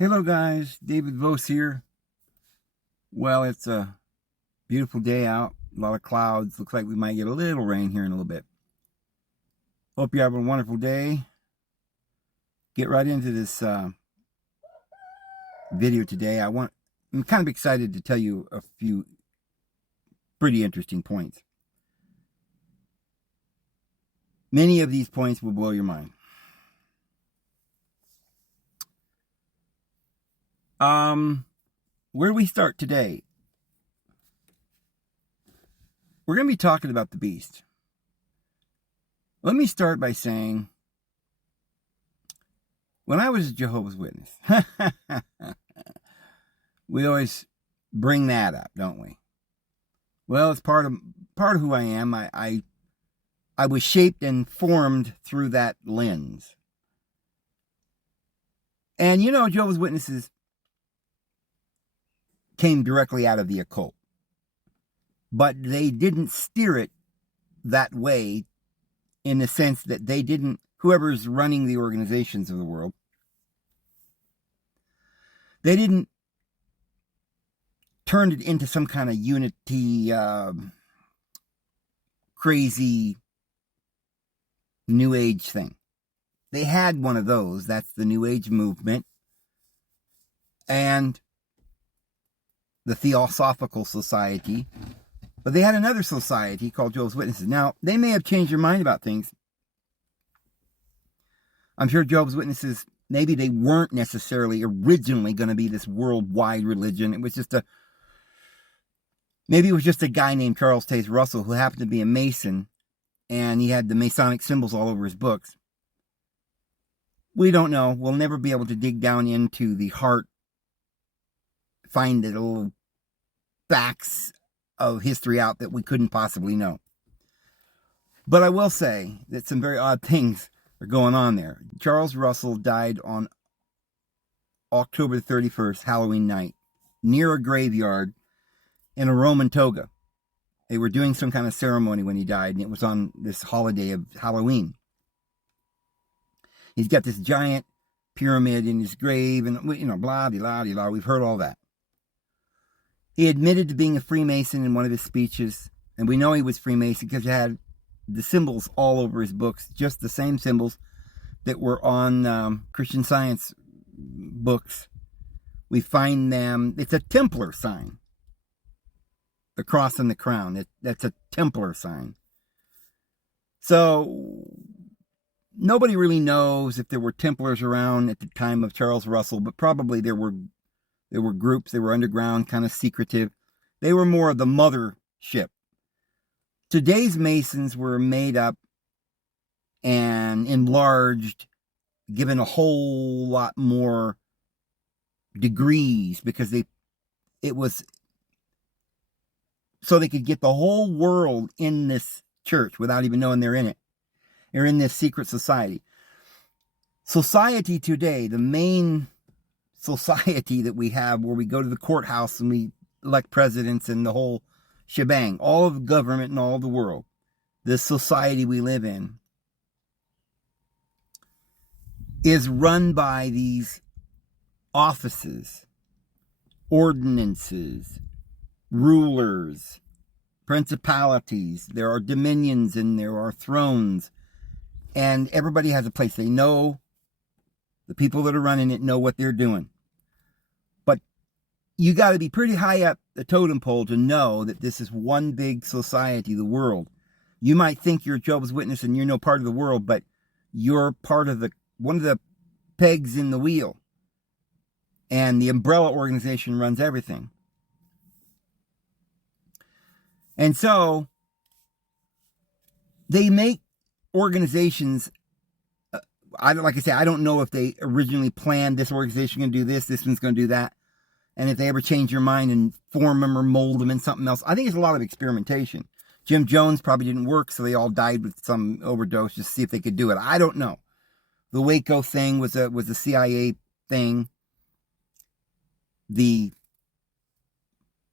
Hello guys, David Vose here. Well, it's a beautiful day out, a lot of clouds. Looks like we might get a little rain here in a little bit. Hope you're having a wonderful day. Get right into this video today. I'm kind of excited to tell you a few pretty interesting points. Many of these points will blow your mind. Where do we start today? We're going to be talking about the beast. Let me start by saying, when I was a Jehovah's Witness, we always bring that up, don't we? Well, it's part of who I am. I was shaped and formed through that lens. And you know, Jehovah's Witnesses came directly out of the occult, but they didn't steer it that way, in the sense that they didn't, whoever's running the organizations of the world, they didn't turn it into some kind of unity, crazy New Age thing. They had one of those. That's the New Age movement. And the Theosophical Society. But they had another society called Jehovah's Witnesses. Now, they may have changed their mind about things. I'm sure Jehovah's Witnesses, maybe they weren't necessarily originally going to be this worldwide religion. It was just maybe it was just a guy named Charles Taze Russell who happened to be a Mason, and he had the Masonic symbols all over his books. We don't know. We'll never be able to dig down into the heart, find the little facts of history out that we couldn't possibly know. But I will say that some very odd things are going on there. Charles Russell died on October 31st, Halloween night, near a graveyard in a Roman toga. They were doing some kind of ceremony when he died, and it was on this holiday of Halloween. He's got this giant pyramid in his grave, and, you know, blah, blah, blah. We've heard all that. He admitted to being a Freemason in one of his speeches, and we know he was Freemason because he had the symbols all over his books, just the same symbols that were on Christian Science books. We find them. It's a Templar sign. The cross and the crown. That's a Templar sign. So nobody really knows if there were Templars around at the time of Charles Russell, but probably there were groups. They were underground, kind of secretive. They were more of the mothership. Today's Masons were made up and enlarged, given a whole lot more degrees, because it was so they could get the whole world in this church without even knowing they're in it. They're in this secret society. Society today, the main society that we have, where we go to the courthouse and we elect presidents and the whole shebang, all of the government and all of the world, this society we live in, is run by these offices, ordinances, rulers, principalities. There are dominions and there are thrones, and everybody has a place. They know, the people that are running it know what they're doing. But you got to be pretty high up the totem pole to know that this is one big society, the world. You might think you're a Jehovah's Witness and you're no part of the world, but you're part of one of the pegs in the wheel. And the umbrella organization runs everything. And so they make organizations. Like I say, I don't know if they originally planned this organization going to do this one's going to do that, and if they ever change their mind and form them or mold them in something else. I think it's a lot of experimentation. Jim Jones probably didn't work, so they all died with some overdose just to see if they could do it. I don't know. The Waco thing was a CIA thing. The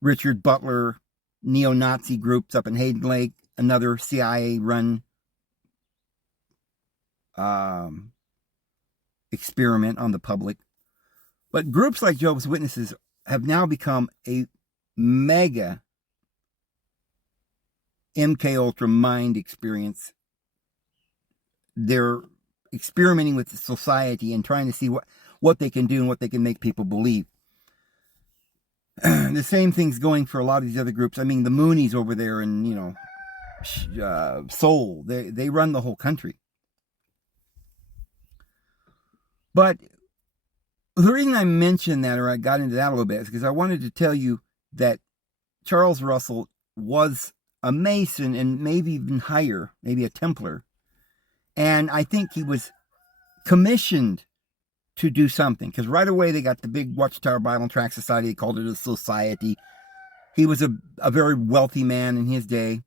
Richard Butler neo-Nazi groups up in Hayden Lake, another CIA-run experiment on the public. But groups like Jehovah's Witnesses have now become a mega MK Ultra mind experience. They're experimenting with society and trying to see what they can do and what they can make people believe. The same thing's going for a lot of these other groups. I mean, the Moonies over there in, Seoul, they run the whole country. But the reason I mentioned that, or I got into that a little bit, is because I wanted to tell you that Charles Russell was a Mason and maybe even higher, maybe a Templar. And I think he was commissioned to do something, because right away they got the big Watchtower Bible and Tract Society. They called it a society. He was a very wealthy man in his day.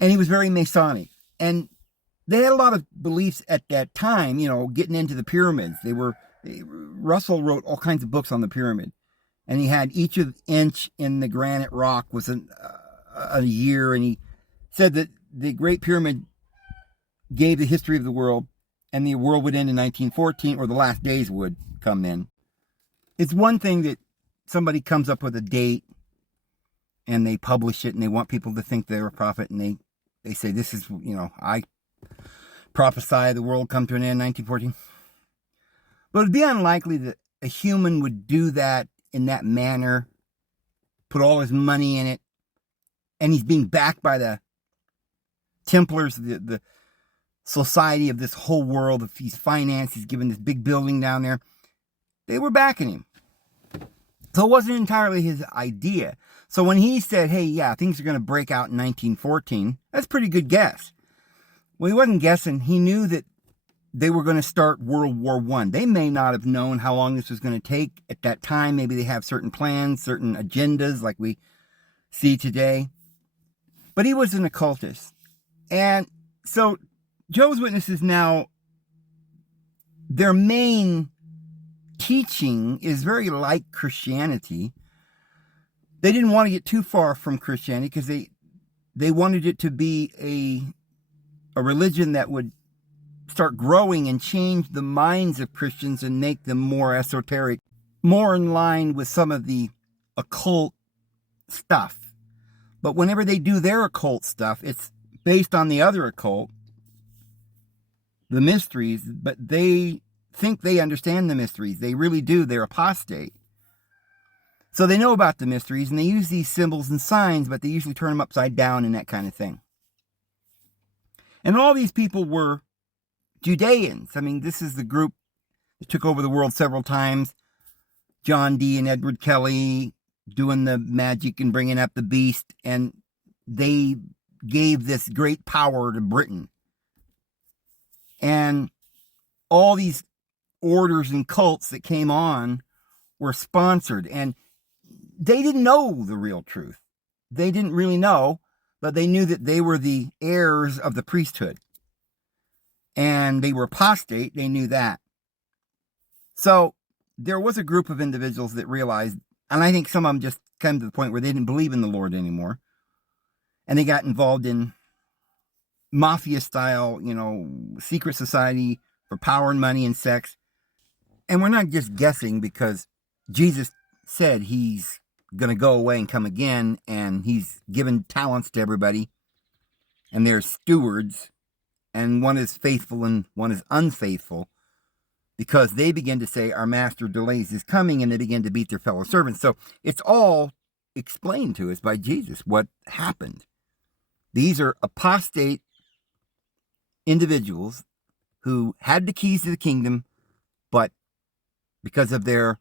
And he was very Masonic. And they had a lot of beliefs at that time, getting into the pyramids. Russell wrote all kinds of books on the pyramid. And he had each inch in the granite rock was a year. And he said that the Great Pyramid gave the history of the world, and the world would end in 1914, or the last days would come in. It's one thing that somebody comes up with a date and they publish it and they want people to think they're a prophet, and they say, this is, I prophesy the world come to an end in 1914. But it'd be unlikely that a human would do that in that manner, put all his money in it, and he's being backed by the Templars, the society of this whole world. If he's financed, he's given this big building down there. They were backing him. So it wasn't entirely his idea. So when he said, hey, yeah, things are going to break out in 1914, that's a pretty good guess. Well, he wasn't guessing. He knew that they were going to start World War I. They may not have known how long this was going to take at that time. Maybe they have certain plans, certain agendas like we see today. But he was an occultist. And so Jehovah's Witnesses now, their main teaching is very like Christianity. They didn't want to get too far from Christianity because they wanted it to be a religion that would start growing and change the minds of Christians and make them more esoteric, more in line with some of the occult stuff. But whenever they do their occult stuff, it's based on the other occult, the mysteries, but they think they understand the mysteries. They really do. They're apostate. So they know about the mysteries, and they use these symbols and signs, but they usually turn them upside down and that kind of thing. And all these people were Judeans. I mean, this is the group that took over the world several times. John Dee and Edward Kelly doing the magic and bringing up the beast, and they gave this great power to Britain. And all these orders and cults that came on were sponsored, and they didn't know the real truth. They didn't really know, but they knew that they were the heirs of the priesthood. And they were apostate, they knew that. So there was a group of individuals that realized, and I think some of them just came to the point where they didn't believe in the Lord anymore. And they got involved in mafia style, secret society for power and money and sex. And we're not just guessing, because Jesus said he's going to go away and come again, and he's given talents to everybody, and they're stewards, and one is faithful and one is unfaithful, because they begin to say our master delays his coming, and they begin to beat their fellow servants. So it's all explained to us by Jesus what happened. These are apostate individuals who had the keys to the kingdom, but because of their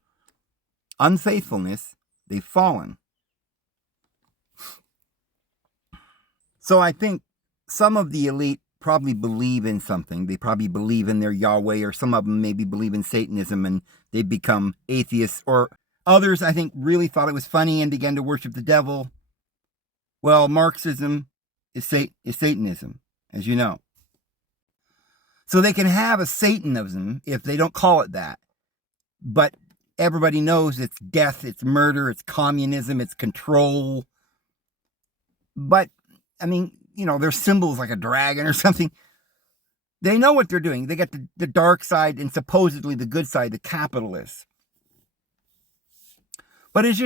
unfaithfulness, they've fallen. So I think some of the elite probably believe in something. They probably believe in their Yahweh, or some of them maybe believe in Satanism and they become atheists, or others, I think, really thought it was funny and began to worship the devil. Well, Marxism is Satanism, as you know. So they can have a Satanism if they don't call it that. But everybody knows it's death, it's murder, it's communism, it's control. But, I mean, there's symbols like a dragon or something. They know what they're doing. They got the dark side and supposedly the good side, the capitalists. But it's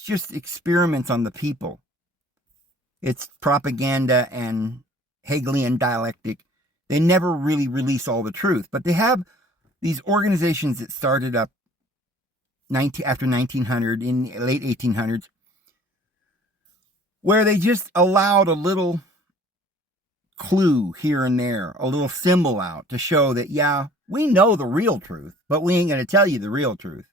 just experiments on the people. It's propaganda and Hegelian dialectic. They never really release all the truth. But they have these organizations that started up after 1900, in the late 1800s, where they just allowed a little clue here and there, a little symbol out to show that, yeah, we know the real truth, but we ain't going to tell you the real truth.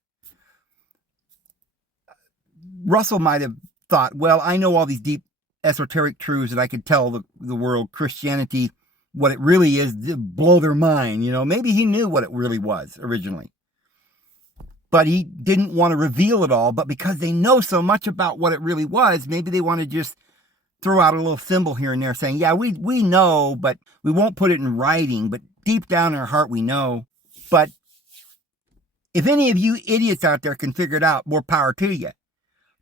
Russell might have thought, well, I know all these deep esoteric truths that I could tell the world, Christianity, what it really is, blow their mind. Maybe he knew what it really was originally. But he didn't want to reveal it all. But because they know so much about what it really was, maybe they want to just throw out a little symbol here and there saying, yeah, we know, but we won't put it in writing. But deep down in our heart, we know. But if any of you idiots out there can figure it out, more power to you.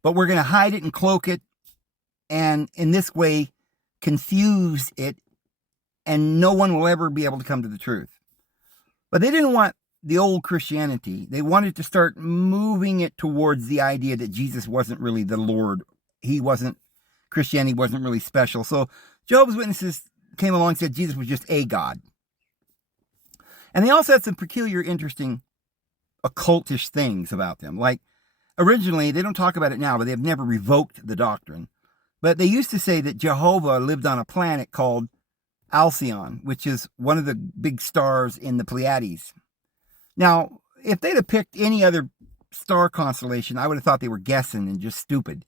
But we're going to hide it and cloak it, and in this way confuse it, and no one will ever be able to come to the truth. But they didn't want the old Christianity. They wanted to start moving it towards the idea that Jesus wasn't really the Lord. Christianity wasn't really special. So Jehovah's Witnesses came along and said Jesus was just a God. And they also had some peculiar, interesting, occultish things about them. Like, originally, they don't talk about it now, but they've never revoked the doctrine. But they used to say that Jehovah lived on a planet called Alcyon, which is one of the big stars in the Pleiades. Now, if they'd have picked any other star constellation, I would have thought they were guessing and just stupid.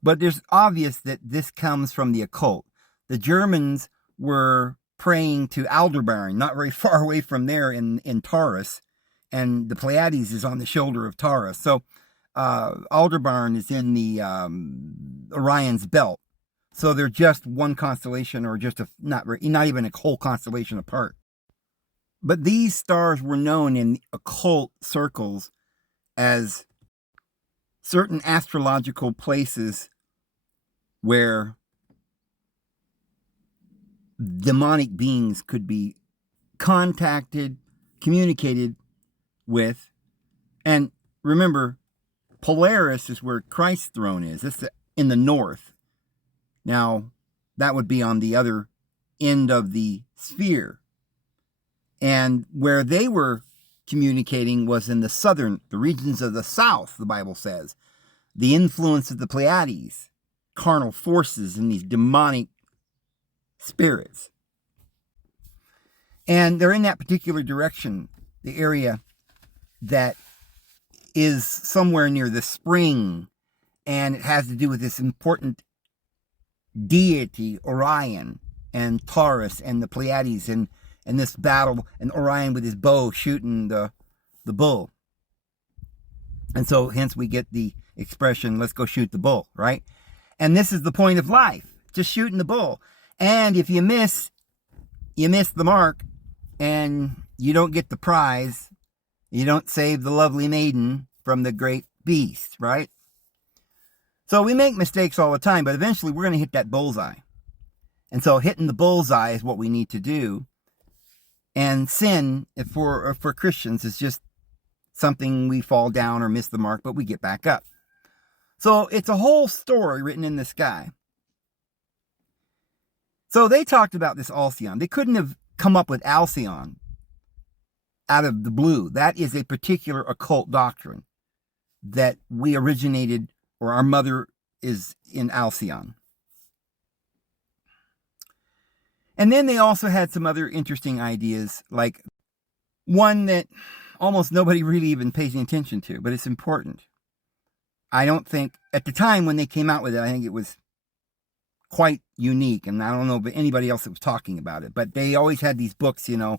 But there's obvious that this comes from the occult. The Germans were praying to Aldebaran, not very far away from there in Taurus, and the Pleiades is on the shoulder of Taurus. So Aldebaran is in the Orion's belt. So they're just one constellation, or just not even a whole constellation apart. But these stars were known in occult circles as certain astrological places where demonic beings could be contacted, communicated with. And remember, Polaris is where Christ's throne is. It's in the north. Now, that would be on the other end of the sphere. And where they were communicating was in the regions of the south, the Bible says. The influence of the Pleiades, carnal forces, and these demonic spirits. And they're in that particular direction, the area that is somewhere near the spring, and it has to do with this important deity, Orion, and Taurus, and the Pleiades, and this battle, and Orion with his bow shooting the bull. And so hence we get the expression, let's go shoot the bull, right? And this is the point of life, just shooting the bull. And if you miss the mark, and you don't get the prize, you don't save the lovely maiden from the great beast, right? So we make mistakes all the time, but eventually we're going to hit that bullseye. And so hitting the bullseye is what we need to do. And sin, for Christians, is just something we fall down or miss the mark, but we get back up. So it's a whole story written in the sky. So they talked about this Alcyon. They couldn't have come up with Alcyon out of the blue. That is a particular occult doctrine that we originated, or our mother is in Alcyon. And then they also had some other interesting ideas, like one that almost nobody really even pays any attention to, but it's important. I don't think, at the time when they came out with it, I think it was quite unique, and I don't know if anybody else that was talking about it, but they always had these books, the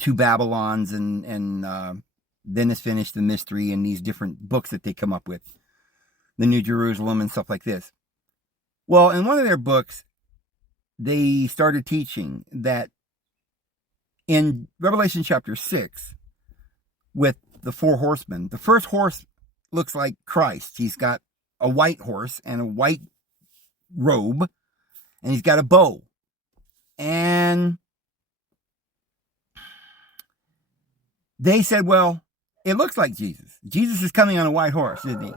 Two Babylons, and Then Is Finished, the Mystery, and these different books that they come up with, the New Jerusalem and stuff like this. Well, in one of their books, they started teaching that in Revelation chapter 6, with the four horsemen, the first horse looks like Christ. He's got a white horse and a white robe, and he's got a bow. And they said, well, it looks like Jesus. Jesus is coming on a white horse, isn't he?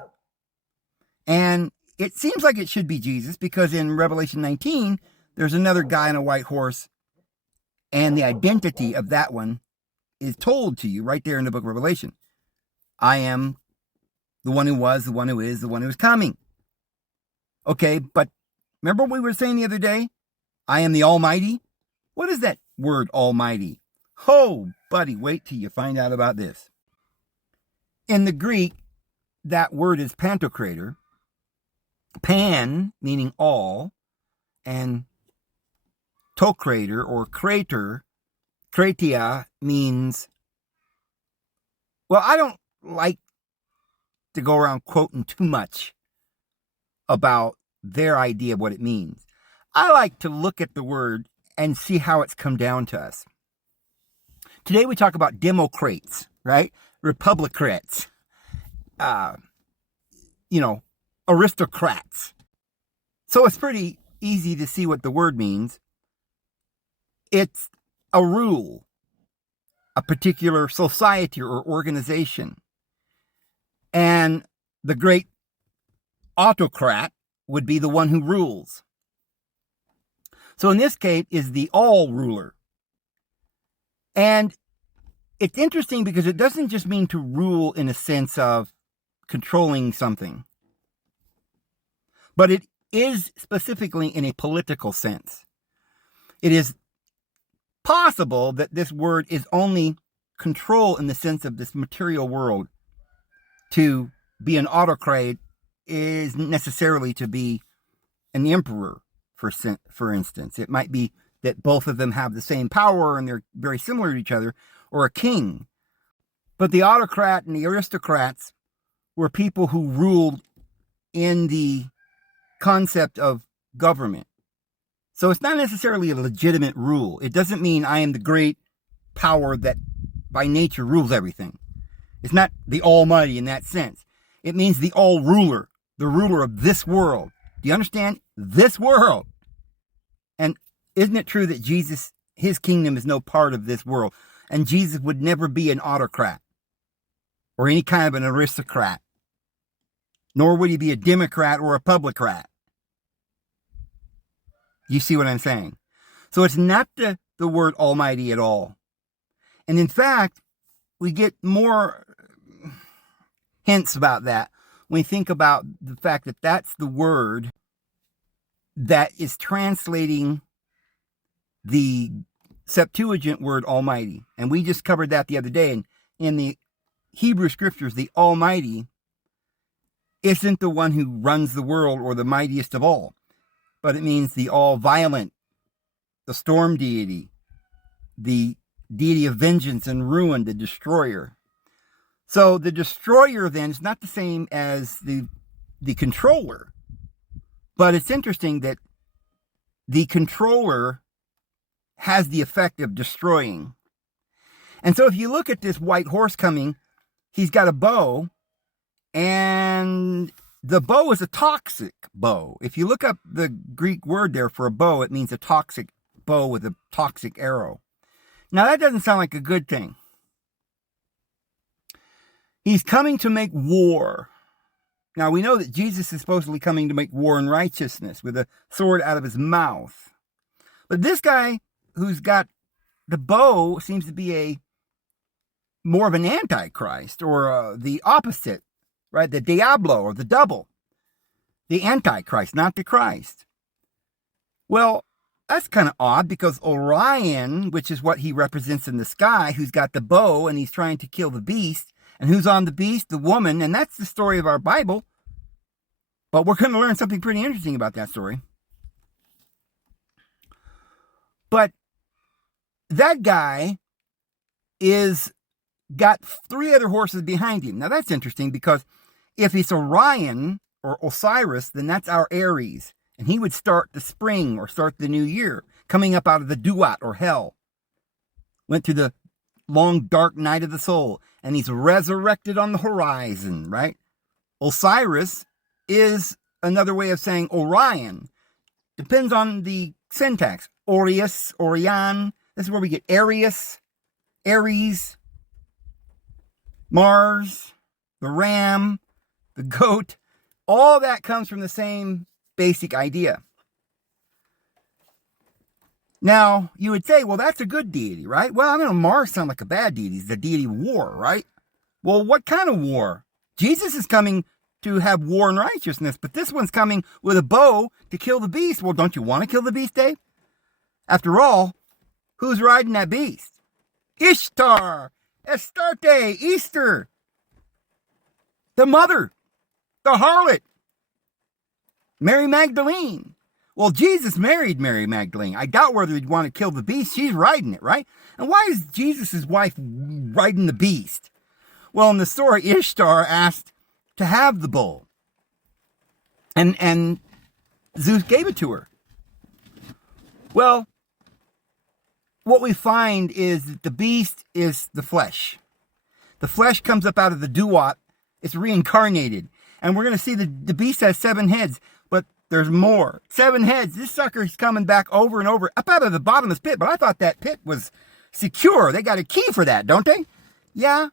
And it seems like it should be Jesus because in Revelation 19, there's another guy on a white horse, and the identity of that one is told to you right there in the book of Revelation. I am the one who was, the one who is, the one who is coming. Okay, but remember what we were saying the other day? I am the Almighty. What is that word, Almighty? Oh, buddy, wait till you find out about this. In the Greek, that word is pantocrator. Pan, meaning all, and tocrator or crater, kratia, means, well, I don't like to go around quoting too much about their idea of what it means. I like to look at the word and see how it's come down to us. Today we talk about democrates, right? Republicrats, aristocrats. So it's pretty easy to see what the word means. It's a rule, a particular society or organization. And the great autocrat would be the one who rules. So in this case is the all ruler. And it's interesting because it doesn't just mean to rule in a sense of controlling something, but it is specifically in a political sense. It is possible that this word is only control in the sense of this material world. To be an autocrat is necessarily to be an emperor, for instance. It might be that both of them have the same power and they're very similar to each other, or a king. But the autocrat and the aristocrats were people who ruled in the concept of government. So it's not necessarily a legitimate rule. It doesn't mean I am the great power that by nature rules everything. It's not the Almighty in that sense. It means the all ruler, the ruler of this world. Do you understand? This world. And isn't it true that Jesus, his kingdom is no part of this world? And Jesus would never be an autocrat or any kind of an aristocrat. Nor would he be a Democrat or a Publicrat. You see what I'm saying? So it's not the word Almighty at all. And in fact, we get more hints about that when we think about the fact that that's the word that is translating the Septuagint word Almighty. And we just covered that the other day. And in the Hebrew scriptures, the Almighty isn't the one who runs the world or the mightiest of all, but it means the all-violent, the storm deity, the deity of vengeance and ruin, the destroyer. So the destroyer then is not the same as the controller, but it's interesting that the controller has the effect of destroying. And so if you look at this white horse coming, he's got a bow, and the bow is a toxic bow. If you look up the Greek word there for a bow, it means a toxic bow with a toxic arrow. Now that doesn't sound like a good thing. He's coming to make war. Now we know that Jesus is supposedly coming to make war in righteousness with a sword out of his mouth. But this guy who's got the bow seems to be more of an antichrist, or the opposite, right? The Diablo, or the double. The antichrist, not the Christ. Well, that's kind of odd, because Orion, which is what he represents in the sky, who's got the bow and he's trying to kill the beast, and who's on the beast? The woman, and that's the story of our Bible. But we're going to learn something pretty interesting about that story. But that guy is got 3 other horses behind him. Now that's interesting, because if it's Orion or Osiris, then that's our Aries. And he would start the spring or start the new year, coming up out of the duat or hell. Went through the long dark night of the soul, and he's resurrected on the horizon, right? Osiris is another way of saying Orion. Depends on the syntax. Orius, Orion. This is where we get Arius, Aries. Mars, the ram, the goat, all that comes from the same basic idea. Now, you would say, well, that's a good deity, right? Well, I don't know, Mars sounds like a bad deity. It's the deity of war, right? Well, what kind of war? Jesus is coming to have war and righteousness, but this one's coming with a bow to kill the beast. Well, don't you want to kill the beast, Dave? After all, who's riding that beast? Ishtar, Astarte, Easter, the mother, the harlot, Mary Magdalene. Well, Jesus married Mary Magdalene. I doubt whether he'd want to kill the beast. She's riding it, right? And why is Jesus' wife riding the beast? Well, in the story, Ishtar asked to have the bull. And Zeus gave it to her. Well, what we find is that the beast is the flesh. The flesh comes up out of the duat. It's reincarnated. And we're going to see the beast has 7 heads, but there's more. 7 heads. This sucker's coming back over and over, up out of the bottomless pit. But I thought that pit was secure. They got a key for that, don't they? Yeah,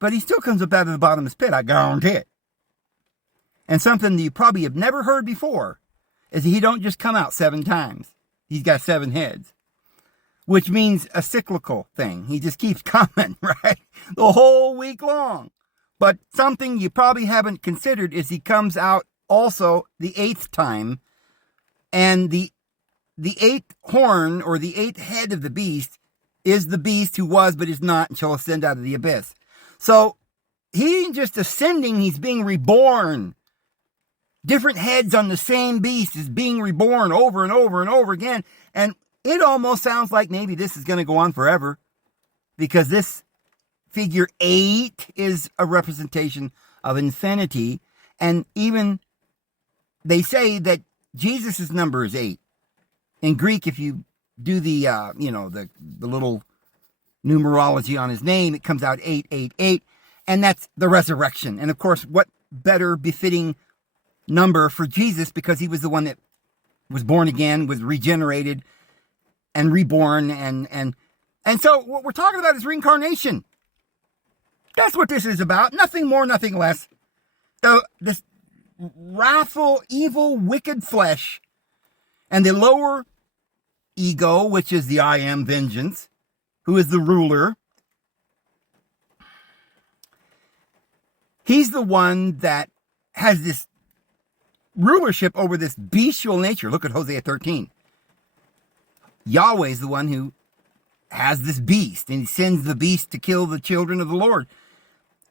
but he still comes up out of the bottomless pit. I guarantee it. And something that you probably have never heard before is he don't just come out 7 times. He's got 7 heads, which means a cyclical thing. He just keeps coming, right? The whole week long. But something you probably haven't considered is he comes out also the 8th time. And the 8th horn or the 8th head of the beast is the beast who was but is not and shall ascend out of the abyss. So he ain't just ascending, he's being reborn. Different heads on the same beast is being reborn over and over and over again. And it almost sounds like maybe this is going to go on forever, because this figure 8 is a representation of infinity. And even they say that Jesus' number is 8. In Greek, if you do the little numerology on his name, it comes out 888. And that's the resurrection. And of course, what better befitting number for Jesus, because he was the one that was born again, was regenerated and reborn. And so what we're talking about is reincarnation. That's what this is about. Nothing more, nothing less. This wrathful, evil, wicked flesh and the lower ego, which is the I am vengeance, who is the ruler. He's the one that has this rulership over this bestial nature. Look at Hosea 13. Yahweh's the one who has this beast, and he sends the beast to kill the children of the Lord.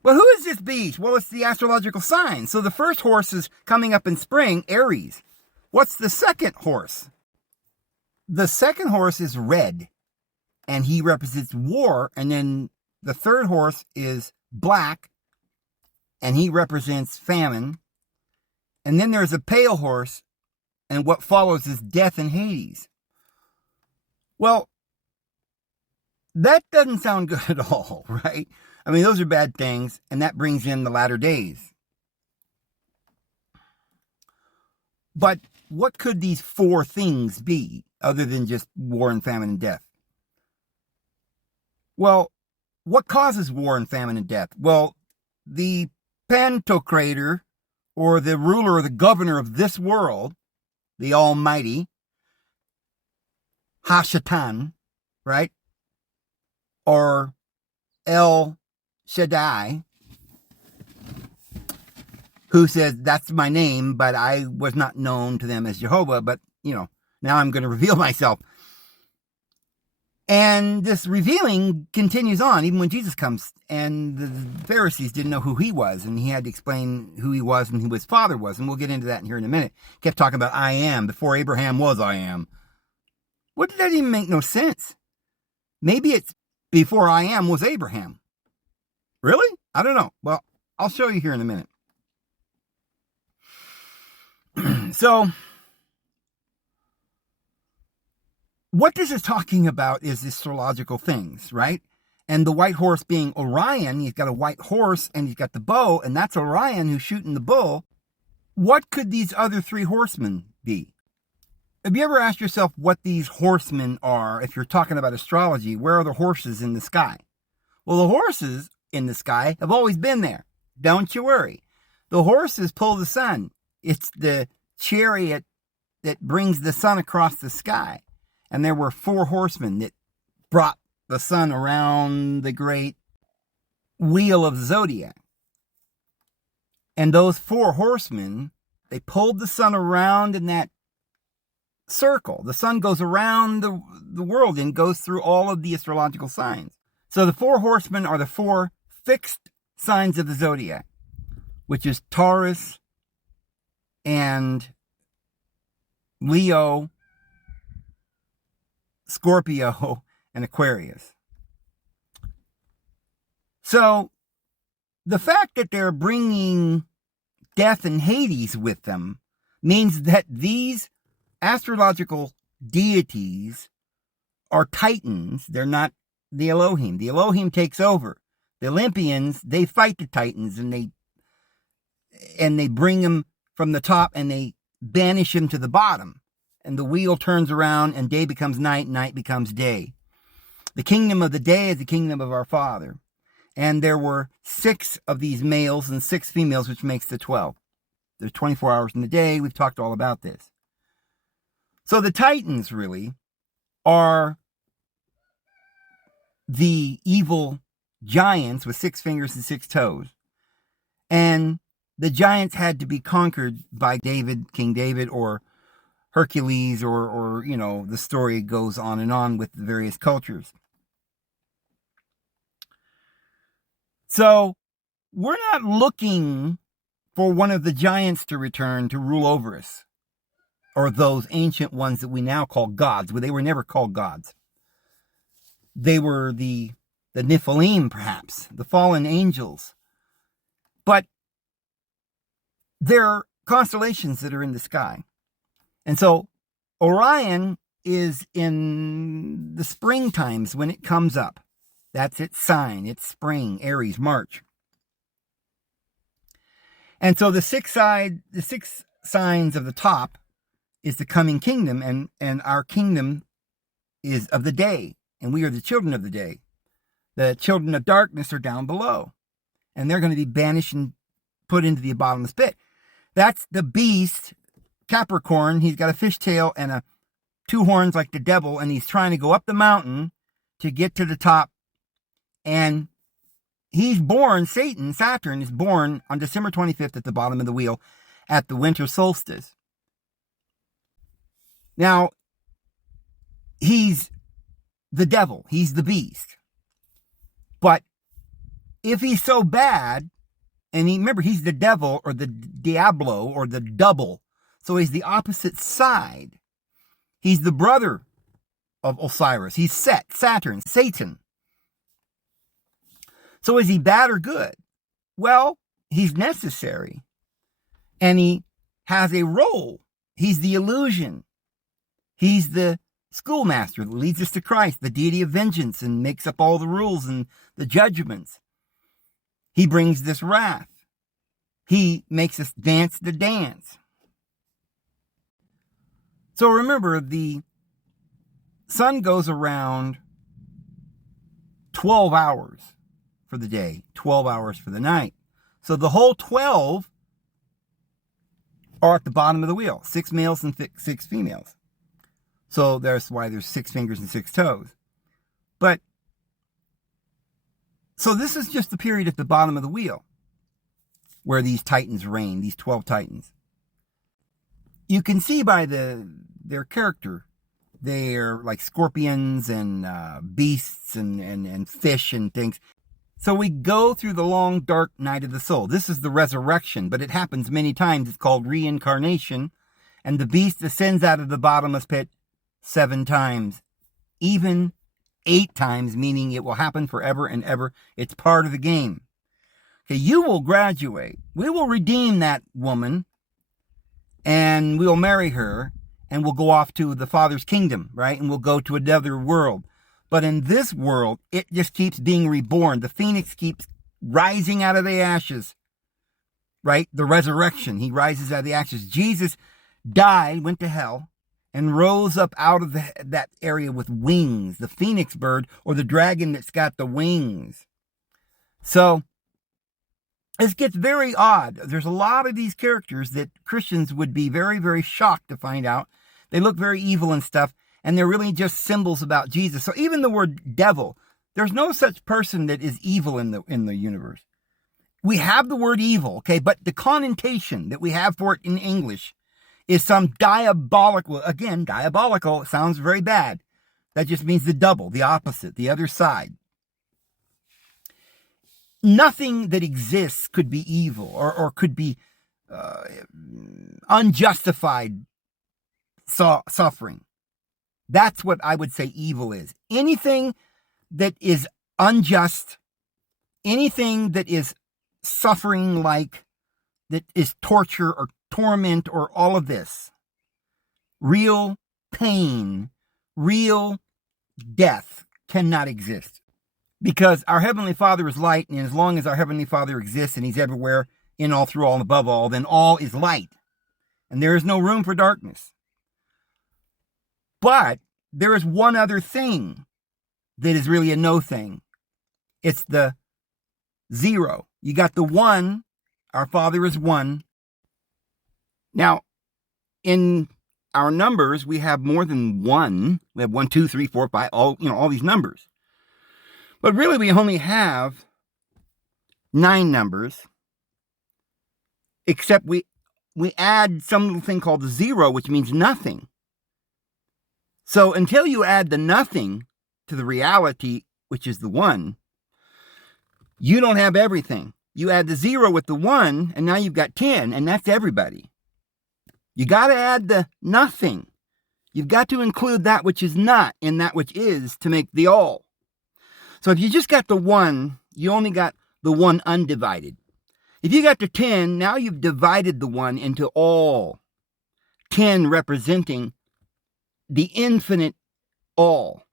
Well, who is this beast? Well, it's the astrological sign. So the first horse is coming up in spring, Aries. What's the second horse? The second horse is red, and he represents war. And then the third horse is black, and he represents famine. And then there's a pale horse, and what follows is death and Hades. Well, that doesn't sound good at all, right? I mean, those are bad things, and that brings in the latter days. But what could these 4 things be, other than just war and famine and death? Well, what causes war and famine and death? Well, the pantocrator, or the ruler or the governor of this world, the Almighty, Hashatan, right? Or El Shaddai, who says, that's my name, but I was not known to them as Jehovah, but, now I'm going to reveal myself. And this revealing continues on, even when Jesus comes, and the Pharisees didn't know who he was, and he had to explain who he was and who his father was, and we'll get into that here in a minute. Kept talking about I am, before Abraham was I am. What did that even make no sense? Maybe it's before I am was Abraham. Really? I don't know. Well, I'll show you here in a minute. So, what this is talking about is astrological things, right? And the white horse being Orion, he's got a white horse and he's got the bow, and that's Orion who's shooting the bull. What could these other 3 horsemen be? Have you ever asked yourself what these horsemen are? If you're talking about astrology, where are the horses in the sky? Well, the horses in the sky have always been there. Don't you worry. The horses pull the sun. It's the chariot that brings the sun across the sky. And there were 4 horsemen that brought the sun around the great wheel of the zodiac. And those 4 horsemen, they pulled the sun around in that circle. The sun goes around the world and goes through all of the astrological signs. So the 4 horsemen are the 4 fixed signs of the zodiac, which is Taurus and Leo, Scorpio, and Aquarius. So the fact that they're bringing death and Hades with them means that these astrological deities are titans. They're not the Elohim. The Elohim takes over. The Olympians, they fight the titans, and they bring them from the top and they banish him to the bottom. And the wheel turns around and day becomes night, night becomes day. The kingdom of the day is the kingdom of our Father. And there were 6 of these males and 6 females, which makes the 12. There's 24 hours in the day. We've talked all about this. So the Titans really are the evil giants with 6 fingers and 6 toes. And the giants had to be conquered by David, King David, or Hercules, or the story goes on and on with the various cultures. So we're not looking for one of the giants to return to rule over us, or those ancient ones that we now call gods, but they were never called gods. They were the Nephilim, perhaps, the fallen angels. But they're constellations that are in the sky. And so Orion is in the spring times when it comes up. That's its sign. It's spring, Aries, March. And so the 6 signs of the top is the coming kingdom, and our kingdom is of the day, and we are the children of the day. The children of darkness are down below, and they're going to be banished and put into the bottomless pit. That's the beast, Capricorn. He's got a fishtail and 2 horns like the devil, and he's trying to go up the mountain to get to the top. And he's born, Saturn is born on December 25th at the bottom of the wheel at the winter solstice. Now, he's the devil. He's the beast. But if he's so bad, and remember, he's the devil, or the Diablo, or the double. So he's the opposite side. He's the brother of Osiris. He's Saturn, Satan. So is he bad or good? Well, he's necessary. And he has a role. He's the illusion. He's the schoolmaster that leads us to Christ, the deity of vengeance, and makes up all the rules and the judgments. He brings this wrath. He makes us dance the dance. So remember, the sun goes around 12 hours for the day, 12 hours for the night. So the whole 12 are at the bottom of the wheel, 6 males and 6 females. So that's why there's 6 fingers and 6 toes. But, so this is just the period at the bottom of the wheel where these titans reign, these 12 titans. You can see by their character, they're like scorpions and beasts and fish and things. So we go through the long, dark night of the soul. This is the resurrection, but it happens many times. It's called reincarnation. And the beast ascends out of the bottomless pit 7 times, even 8 times, meaning it will happen forever and ever. It's part of the game. Okay, you will graduate. We will redeem that woman, and we'll marry her, and we'll go off to the Father's kingdom, right? And we'll go to another world. But in this world, it just keeps being reborn. The phoenix keeps rising out of the ashes, right? The resurrection. He rises out of the ashes. Jesus died, went to hell, and rose up out of that area with wings. The phoenix bird, or the dragon that's got the wings. So this gets very odd. There's a lot of these characters that Christians would be very, very shocked to find out. They look very evil and stuff, and they're really just symbols about Jesus. So even the word devil, there's no such person that is evil in the universe. We have the word evil, okay, but the connotation that we have for it in English is some diabolical, again, diabolical, it sounds very bad. That just means the double, the opposite, the other side. Nothing that exists could be evil or could be unjustified suffering. That's what I would say evil is. Anything that is unjust, anything that is suffering like, that is torture or torment or all of this. Real pain, real death cannot exist. Because our Heavenly Father is light, and as long as our Heavenly Father exists and He's everywhere, in all, through all, and above all, then all is light. And there is no room for darkness. But there is one other thing that is really a no thing. It's the zero. You got the one. Our Father is one. Now, in our numbers, we have more than one. We have 1, 2, 3, 4, 5, all these numbers. But really, we only have 9 numbers, except we add some little thing called the zero, which means nothing. So until you add the nothing to the reality, which is the one, you don't have everything. You add the zero with the one, and now you've got 10, and that's everybody. You got to add the nothing. You've got to include that which is not in that which is to make the all. So if you just got the 1, you only got the 1 undivided. If you got the 10, now you've divided the 1 into all. 10 representing the infinite all.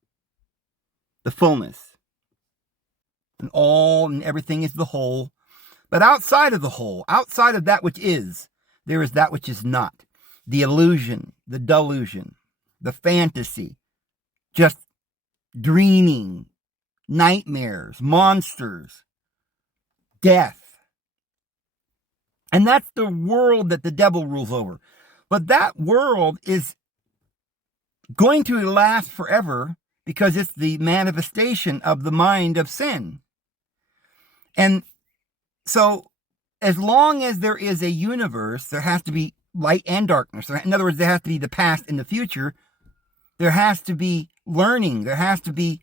The fullness. And all and everything is the whole. But outside of the whole, outside of that which is, there is that which is not. The illusion, the delusion, the fantasy, just dreaming, nightmares, monsters, death. And that's the world that the devil rules over. But that world is going to last forever because it's the manifestation of the mind of sin. And so as long as there is a universe, there has to be light and darkness. In other words, there has to be the past and the future. There has to be learning. There has to be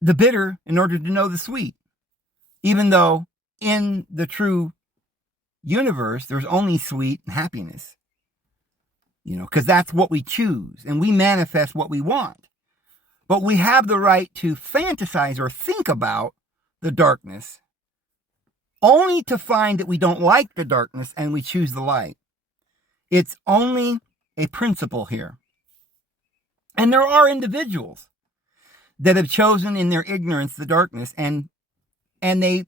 the bitter in order to know the sweet. Even though in the true universe, there's only sweet and happiness. Because that's what we choose. And we manifest what we want. But we have the right to fantasize or think about the darkness only to find that we don't like the darkness and we choose the light. It's only a principle here. And there are individuals that have chosen in their ignorance the darkness, and they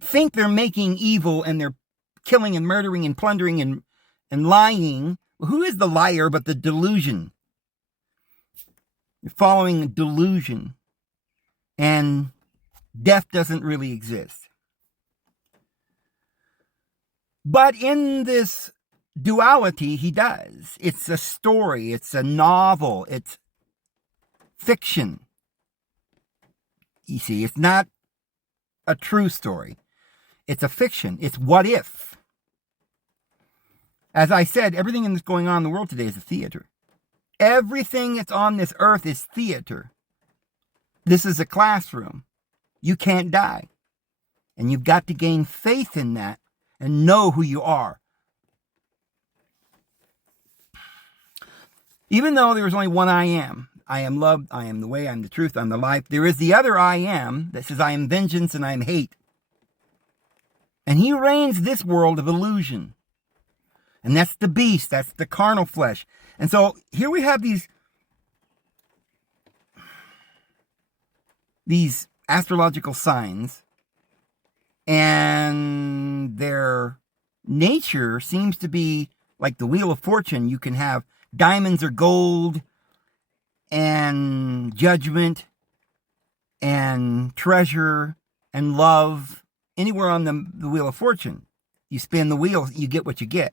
think they're making evil, and they're killing and murdering and plundering and lying. Well, who is the liar but the delusion? You're following a delusion, and death doesn't really exist. But in this duality, he does. It's a story. It's a novel. It's fiction. You see, it's not a true story. It's a fiction. It's what if. As I said, everything that's going on in the world today is a theater. Everything that's on this earth is theater. This is a classroom. You can't die. And you've got to gain faith in that and know who you are. Even though there is only one I am love, I am the way, I am the truth, I am the life, there is the other I am that says I am vengeance and I am hate. And he reigns this world of illusion. And that's the beast, that's the carnal flesh. And so here we have these astrological signs, and their nature seems to be like the Wheel of Fortune. You can have diamonds or gold and judgment and treasure and love anywhere on the Wheel of Fortune. You spin the wheel, you get what you get.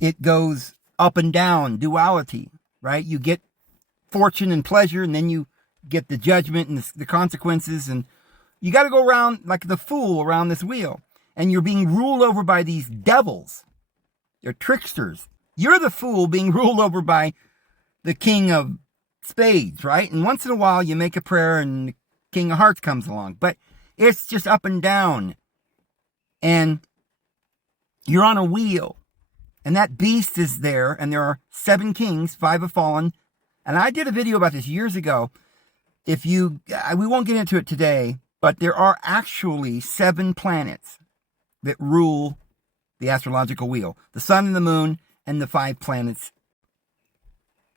It goes up and down, duality, right? You get fortune and pleasure, and then you get the judgment and the consequences, and you got to go around like the fool around this wheel, and you're being ruled over by these devils. They're tricksters. You're the fool being ruled over by the king of spades, right? And once in a while you make a prayer and the king of hearts comes along, but it's just up and down, and you're on a wheel, and that beast is there, and there are 7 kings, 5 have fallen. And I did a video about this years ago. We won't get into it today, but there are actually 7 planets that rule the astrological wheel. The sun and the moon and the 5 planets.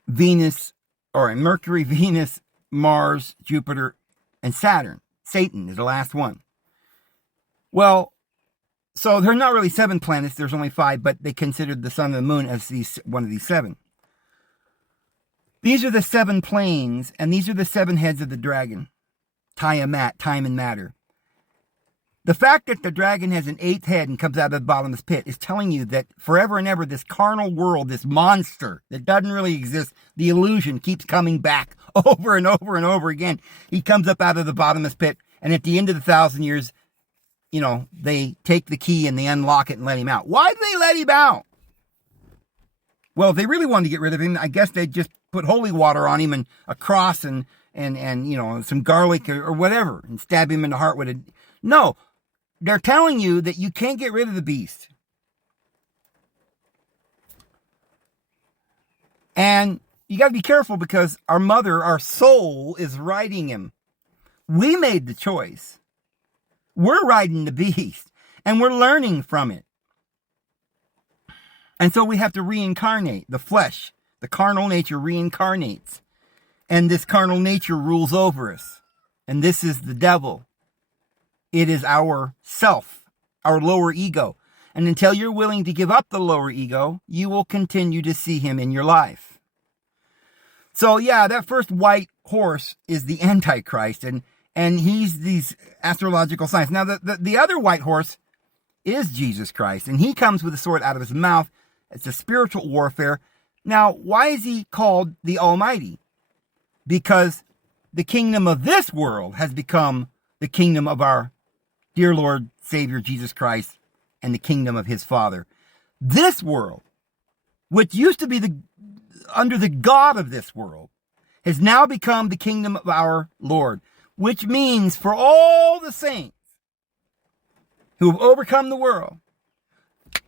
Mercury, Venus, Mars, Jupiter, and Saturn. Satan is the last one. Well, so they're not really 7 planets. There's only 5, but they considered the sun and the moon as one of these 7. These are the 7 planes, and these are the 7 heads of the dragon. Time and matter. The fact that the dragon has an 8th head and comes out of the bottomless pit is telling you that forever and ever, this carnal world, this monster that doesn't really exist, the illusion keeps coming back over and over and over again. He comes up out of the bottomless pit, and at the end of the 1,000 years, they take the key and they unlock it and let him out. Why did they let him out? Well, if they really wanted to get rid of him, I guess they'd just put holy water on him and a cross and some garlic or whatever and stab him in the heart with it. No, they're telling you that you can't get rid of the beast. And you got to be careful because our soul is riding him. We made the choice. We're riding the beast, and we're learning from it. And so we have to reincarnate. The flesh, the carnal nature reincarnates. And this carnal nature rules over us. And this is the devil. It is our self, our lower ego. And until you're willing to give up the lower ego, you will continue to see him in your life. So yeah, that first white horse is the Antichrist, and he's these astrological signs. Now, the other white horse is Jesus Christ, and he comes with a sword out of his mouth. It's a spiritual warfare. Now, why is he called the Almighty? Because the kingdom of this world has become the kingdom of our dear Lord, Savior, Jesus Christ, and the kingdom of his Father. This world, which used to be under the God of this world, has now become the kingdom of our Lord, which means for all the saints who have overcome the world,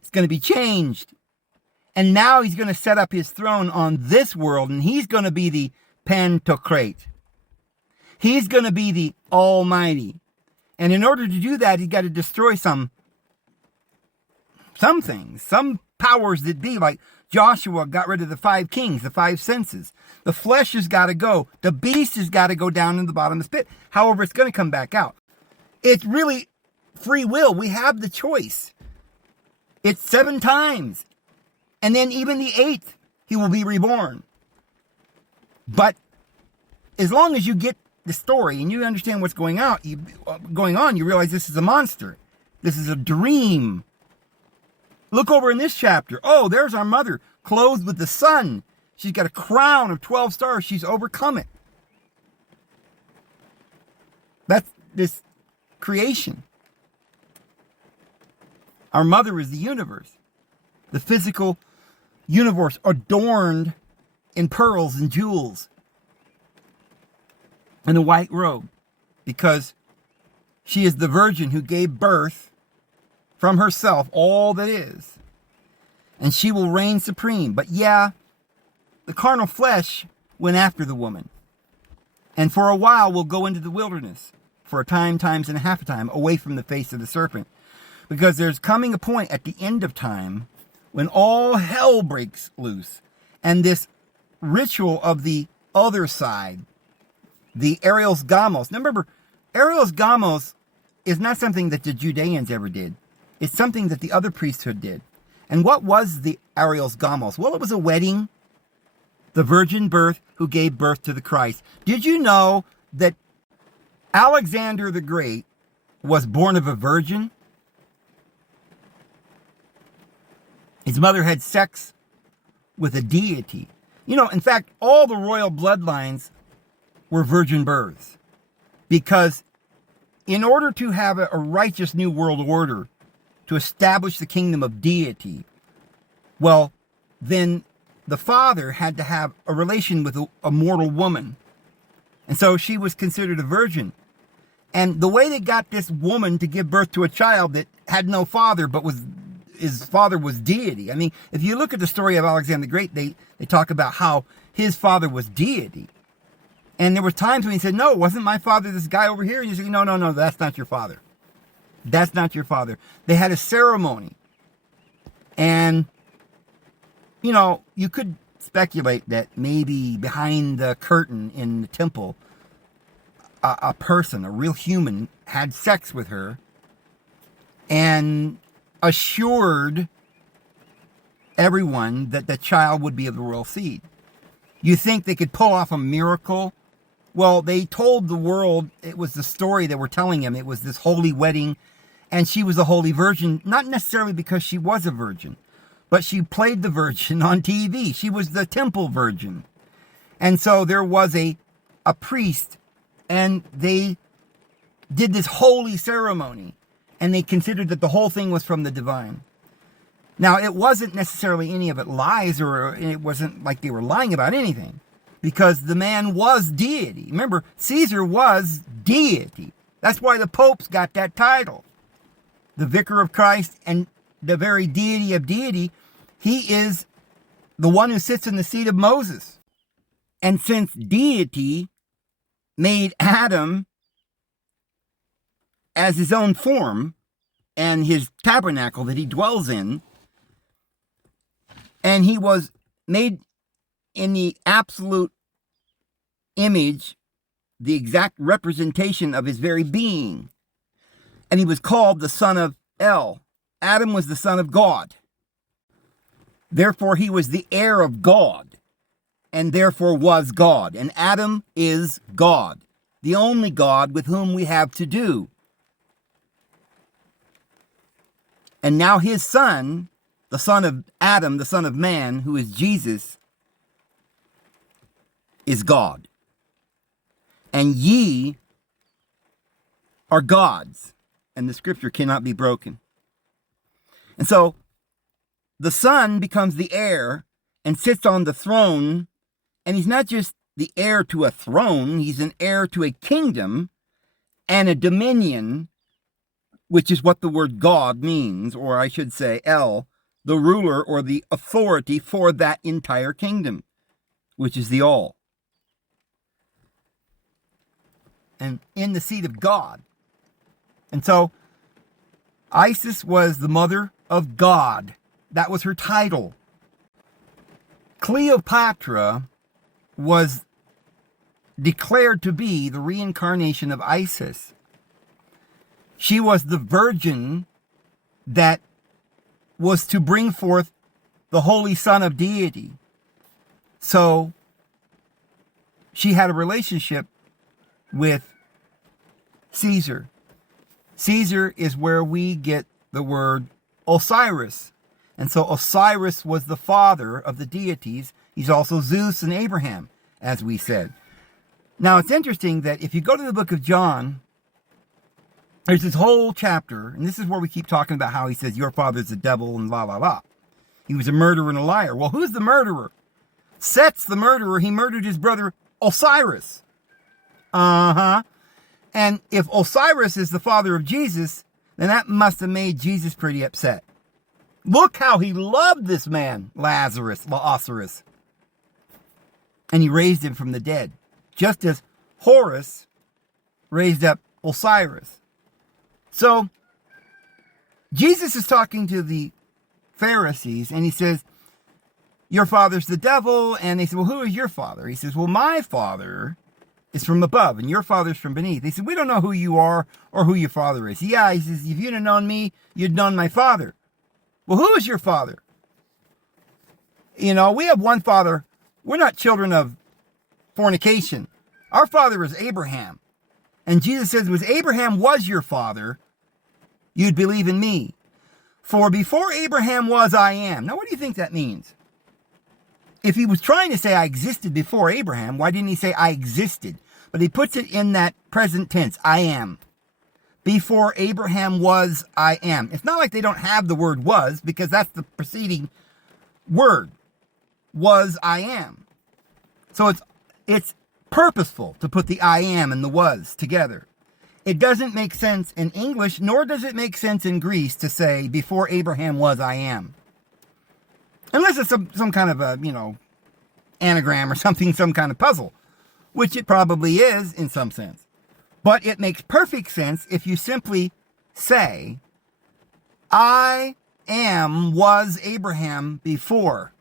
it's going to be changed. And now he's going to set up his throne on this world, and he's going to be the pantocrator. He's going to be the Almighty. And in order to do that, he's got to destroy some things, some powers that be, like Joshua got rid of the 5 kings, the 5 senses. The flesh has got to go. The beast has got to go down in the bottomless pit. However, it's going to come back out. It's really free will. We have the choice. It's 7 times. And then even the 8th, he will be reborn. But as long as you get the story and you understand what's going on, you realize this is a monster. This is a dream. Look over in this chapter. Oh, there's our mother, clothed with the sun. She's got a crown of 12 stars. She's overcome it. That's this creation. Our mother is the universe. The physical universe adorned in pearls and jewels and a white robe, because she is the virgin who gave birth from herself all that is, and she will reign supreme. But yeah, the carnal flesh went after the woman, and for a while will go into the wilderness for a time, times and a half a time, away from the face of the serpent, because there's coming a point at the end of time when all hell breaks loose, and this ritual of the other side, the Arios Gamos. Now remember, Arios Gamos is not something that the Judeans ever did. It's something that the other priesthood did. And what was the Arios Gamos? Well, it was a wedding, the virgin birth who gave birth to the Christ. Did you know that Alexander the Great was born of a virgin. His mother had sex with a deity. You know, in fact, all the royal bloodlines were virgin births. Because in order to have a righteous new world order, to establish the kingdom of deity, well, then the father had to have a relation with a mortal woman. And so she was considered a virgin. And the way they got this woman to give birth to a child that had no father, but his father was deity. I mean, if you look at the story of Alexander the Great, they talk about how his father was deity. And there were times when he said, no, wasn't my father this guy over here? And you say, no, that's not your father. That's not your father. They had a ceremony. And, you know, you could speculate that maybe behind the curtain in the temple, a person, a real human, had sex with her and assured everyone that the child would be of the royal seed. You think they could pull off a miracle? Well, they told the world, it was the story they were telling him. It was this holy wedding, and she was a holy virgin, not necessarily because she was a virgin, but she played the virgin on TV. She was the temple virgin. And so there was a priest, and they did this holy ceremony, and they considered that the whole thing was from the divine. Now, it wasn't necessarily any of it lies, or it wasn't like they were lying about anything, because the man was deity. Remember, Caesar was deity. That's why the popes got that title. The vicar of Christ and the very deity of deity, he is the one who sits in the seat of Moses. And since deity made Adam as his own form and his tabernacle that he dwells in, and he was made in the absolute image, the exact representation of his very being. And he was called the son of El. Adam was the son of God. Therefore, he was the heir of God, and therefore was God. And Adam is God, the only God with whom we have to do. And now his son, the son of Adam, the son of man, who is Jesus, is God. And ye are gods, and the scripture cannot be broken. And so the son becomes the heir and sits on the throne, and he's not just the heir to a throne, he's an heir to a kingdom and a dominion, which is what the word God means, or I should say El, the ruler or the authority for that entire kingdom, which is the all. And in the seat of God. And so Isis was the mother of God. That was her title. Cleopatra was declared to be the reincarnation of Isis. She was the virgin that was to bring forth the Holy Son of Deity. So she had a relationship with Caesar. Caesar is where we get the word Osiris. And so Osiris was the father of the deities. He's also Zeus and Abraham, as we said. Now, it's interesting that if you go to the book of John, there's this whole chapter, and this is where we keep talking about how he says, your father's the devil, and la, la, la. He was a murderer and a liar. Well, who's the murderer? Set's the murderer. He murdered his brother Osiris. And if Osiris is the father of Jesus, then that must have made Jesus pretty upset. Look how he loved this man, Lazarus, Osiris. And he raised him from the dead, just as Horus raised up Osiris. So, Jesus is talking to the Pharisees, and he says, your father's the devil. And they say, well, who is your father? He says, well, my father is from above, and your father's from beneath. They said, we don't know who you are or who your father is. Yeah, he says, if you'd have known me, you'd known my father. Well, who is your father? You know, we have one father. We're not children of fornication. Our father is Abraham. And Jesus says, was Abraham was your father, you'd believe in me. For before Abraham was, I am. Now, what do you think that means? If he was trying to say I existed before Abraham, why didn't he say I existed? But he puts it in that present tense, I am. Before Abraham was, I am. It's not like they don't have the word was, because that's the preceding word. Was, I am. So it's purposeful to put the I am and the was together. It doesn't make sense in English, nor does it make sense in Greece to say before Abraham was, I am. Unless it's some kind of a, anagram or something, some kind of puzzle, which it probably is in some sense. But it makes perfect sense if you simply say, I am was Abraham before.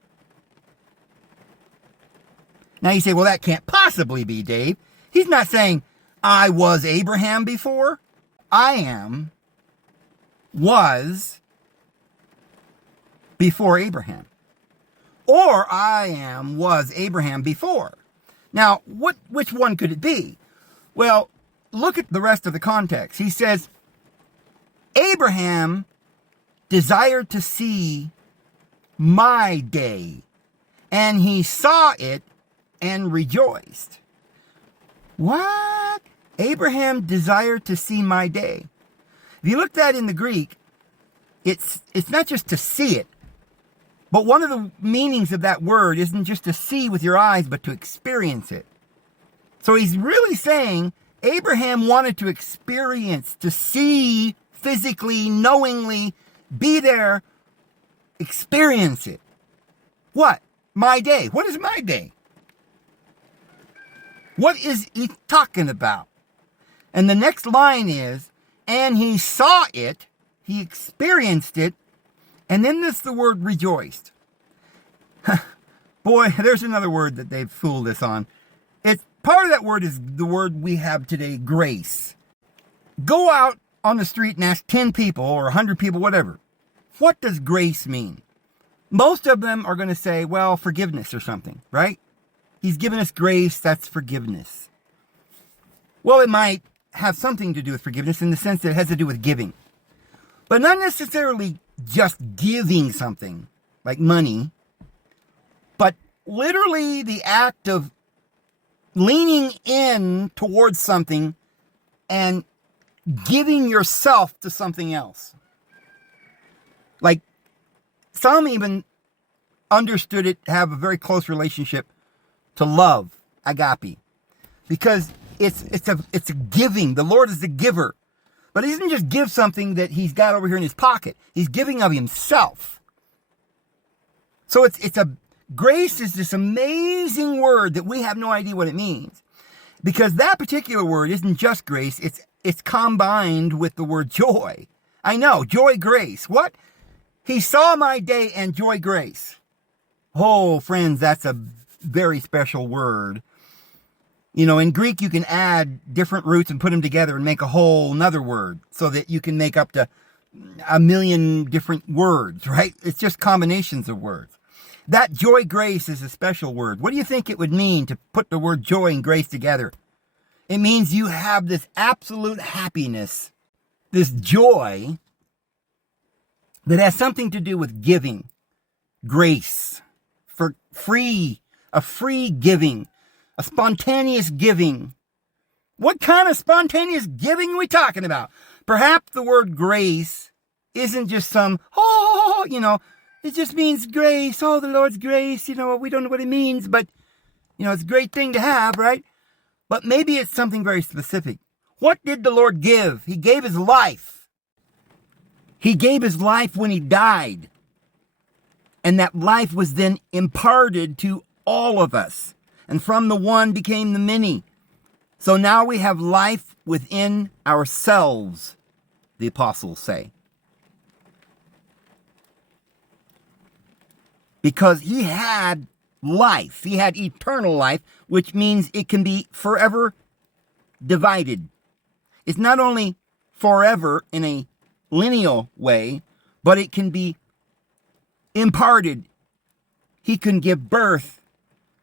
Now you say, well, that can't possibly be, Dave. He's not saying, I was Abraham before. I am was before Abraham. Or I am was Abraham before. Now, which one could it be? Well, look at the rest of the context. He says, Abraham desired to see my day, and he saw it and rejoiced. What? Abraham desired to see my day. If you look at that in the Greek, it's not just to see it, but one of the meanings of that word isn't just to see with your eyes, but to experience it. So he's really saying Abraham wanted to experience, to see physically, knowingly, be there, experience it. What? My day. What is my day? What is he talking about? And the next line is, and he saw it, he experienced it, and then there's the word rejoiced. Boy, there's another word that they've fooled us on. It's part of that word is the word we have today, grace. Go out on the street and ask 10 people or 100 people, whatever. What does grace mean? Most of them are going to say, well, forgiveness or something, right? He's given us grace, that's forgiveness. Well, it might have something to do with forgiveness in the sense that it has to do with giving. But not necessarily just giving something, like money, but literally the act of leaning in towards something and giving yourself to something else. Like, some even understood it to have a very close relationship to love, agape, because it's a giving. The Lord is the giver, but he doesn't just give something that he's got over here in his pocket. He's giving of himself. So grace is this amazing word that we have no idea what it means, because that particular word isn't just grace. It's combined with the word joy. I know, joy, grace. What? He saw my day and joy, grace. Oh, friends, that's a very special word. In Greek, you can add different roots and put them together and make a whole another word so that you can make up to 1,000,000 different words, right? It's just combinations of words. That joy, grace is a special word. What do you think it would mean to put the word joy and grace together? It means you have this absolute happiness, this joy that has something to do with giving, grace, for a free giving, a spontaneous giving. What kind of spontaneous giving are we talking about? Perhaps the word grace isn't just some, it just means grace. Oh, the Lord's grace. We don't know what it means, but, it's a great thing to have, right? But maybe it's something very specific. What did the Lord give? He gave his life. He gave his life when he died. And that life was then imparted to all of us. And from the one became the many. So now we have life within ourselves, the apostles say. Because he had life. He had eternal life, which means it can be forever divided. It's not only forever in a lineal way, but it can be imparted. He can give birth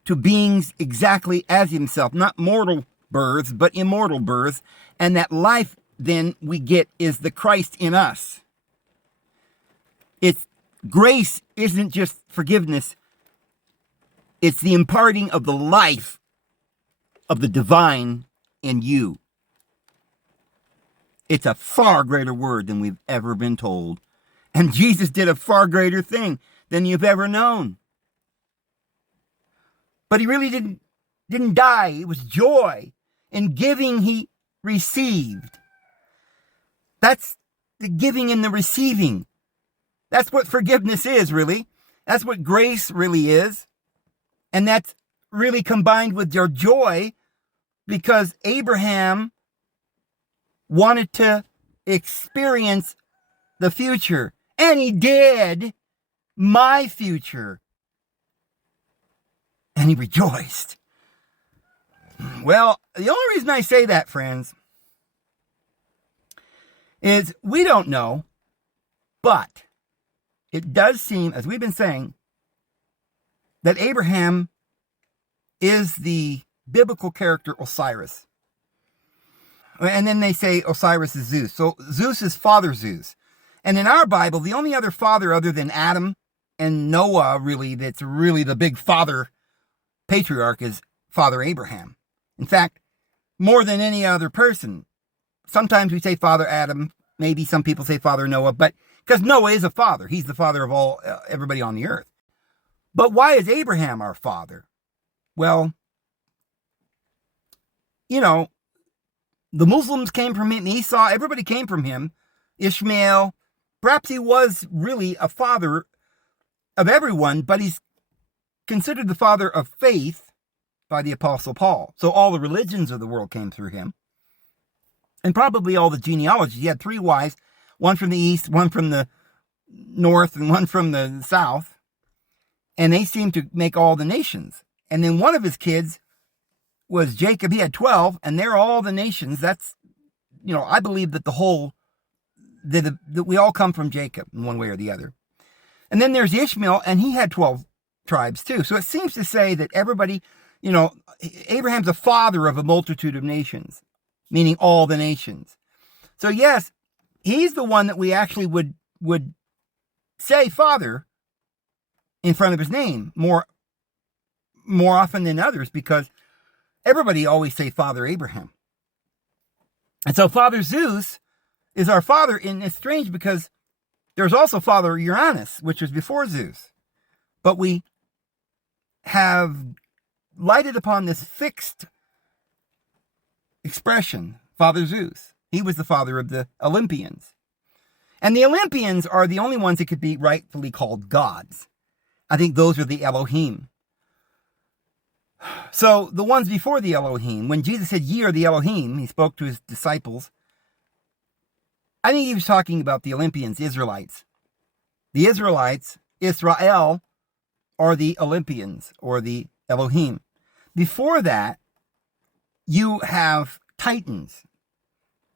to beings exactly as himself, not mortal births, but immortal births. And that life then we get is the Christ in us. It's grace isn't just forgiveness. It's the imparting of the life of the divine in you. It's a far greater word than we've ever been told. And Jesus did a far greater thing than you've ever known. But he really didn't die. It was joy. In giving, he received. That's the giving and the receiving. That's what forgiveness is, really. That's what grace really is. And that's really combined with your joy, because Abraham wanted to experience the future. And he did. My future. And he rejoiced. Well, the only reason I say that, friends, is we don't know, but it does seem, as we've been saying, that Abraham is the biblical character Osiris. And then they say Osiris is Zeus. So Zeus is Father Zeus. And in our Bible, the only other father other than Adam and Noah, really, that's really the big father patriarch, is Father Abraham. In fact, more than any other person. Sometimes we say Father Adam, maybe some people say Father Noah, but because Noah is a father. He's the father of everybody on the earth. But why is Abraham our father? Well, you know, the Muslims came from him, Esau, everybody came from him, Ishmael. Perhaps he was really a father of everyone, but he's considered the father of faith by the Apostle Paul. So all the religions of the world came through him. And probably all the genealogies. He had 3 wives, one from the east, one from the north, and one from the south. And they seemed to make all the nations. And then one of his kids was Jacob. He had 12, and they're all the nations. That's, I believe that that we all come from Jacob in one way or the other. And then there's Ishmael, and he had 12 tribes too. So it seems to say that everybody, Abraham's a father of a multitude of nations, meaning all the nations. So yes, he's the one that we actually would say father in front of his name more often than others, because everybody always say Father Abraham. And so Father Zeus is our father, and it's strange because there's also Father Uranus, which was before Zeus. But we have lighted upon this fixed expression, Father Zeus. He was the father of the Olympians. And the Olympians are the only ones that could be rightfully called gods. I think those are the Elohim. So the ones before the Elohim, when Jesus said, "Ye are the Elohim," he spoke to his disciples. I think he was talking about the Olympians, Israelites. The Israelites, Israel, are the Olympians, or the Elohim. Before that, you have Titans,